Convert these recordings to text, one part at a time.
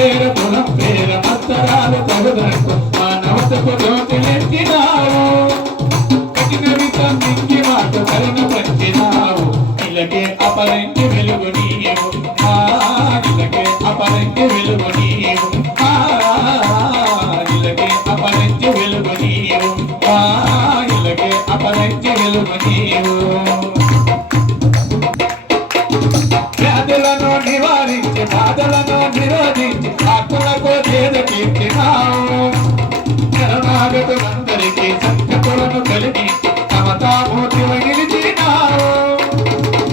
పేర కులం పేర మత్తరాలు తగుదనకు మానవతకు జ్యోతిలెత్తినావు కఠిన వితం నింగి మాట కరుణ పంచినావు ఇలాగే అపరంటి వెలుగు నీవు ఇలాగే అపరంటి వెలుగు నీవు ఇలాగే అపరంటి వెలుగు నీవు ఇలాగే అపరంటి వెలుగు నీవు వ్యాధులను నివారించి బాధలను నిరోధించి ఆత్మలకు చేద కీర్తినావు శరణాగతులందరికీ సంఖ్యకులను కలిగించి సమతామూర్తి నిలిచినావు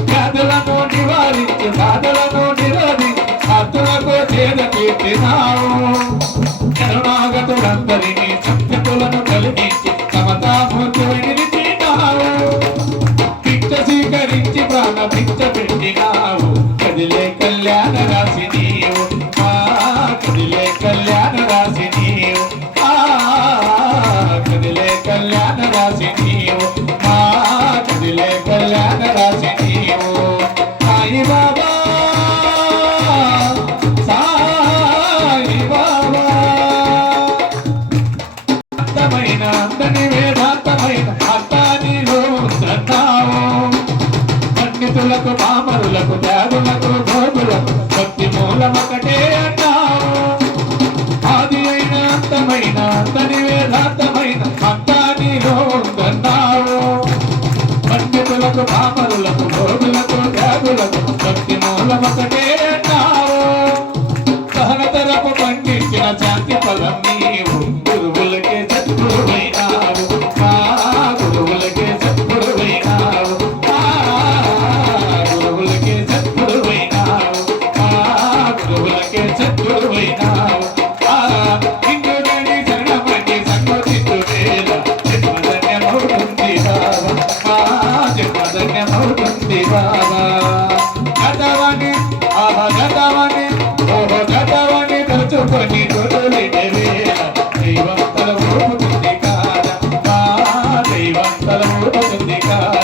వ్యాధులను నివారించి బాధలను నిరోధించి ఆత్మలకు చేద కీర్తినావు శరణాగతులందరినీ సంఖ్యకులను కలిగించి సమతామూర్తి నిలిచినావు భిక్ష స్వీకరించి ప్రాణ భిక్ష పెట్టినావు కదిలే కళ్యాణ రాశి నీవు కదిలే కళ్యాణ రాశి నీవు కదిలే కళ్యాణ రాశి నీవు కదిలే కళ్యాణ రాశి నీవు సాయి బాబా సాయి బాబా అందమైన అందని వేదాంతమైన అర్థానిలో ఉందన్నావు పండితులకు పామరులకు త్యాగులకు భోగులకు భక్తి మూలమొకటే అన్నావు ఆది అయిన అంతమైన అంతని వేదాంతమైన అంతానిలో ఉందన్నావు పండితులకు పామరులకు భోగులకు త్యాగులకు భక్తి మూలమొకటే అన్నావు సహనతరపు పండించిన శాంతి ఫలం నీవు గురువులకే సద్గురువైనావు గురువులకే సద్గురువైనావు గురువులకే సద్గురువైనావు గురువులకే సద్గురువైనావు ఇందుని శరణమని సంగతిస్తు వేళ జన్మధన్యమవుతుంది బాబా జన్మధన్యమవుతుంది బాబా గతవని గతవని ఓహో గతవని తలుచుకొని తొలలిన వేళ దైవం తల ఊపుతుంది కాదా దైవం తల ఊపుతుంది కాదా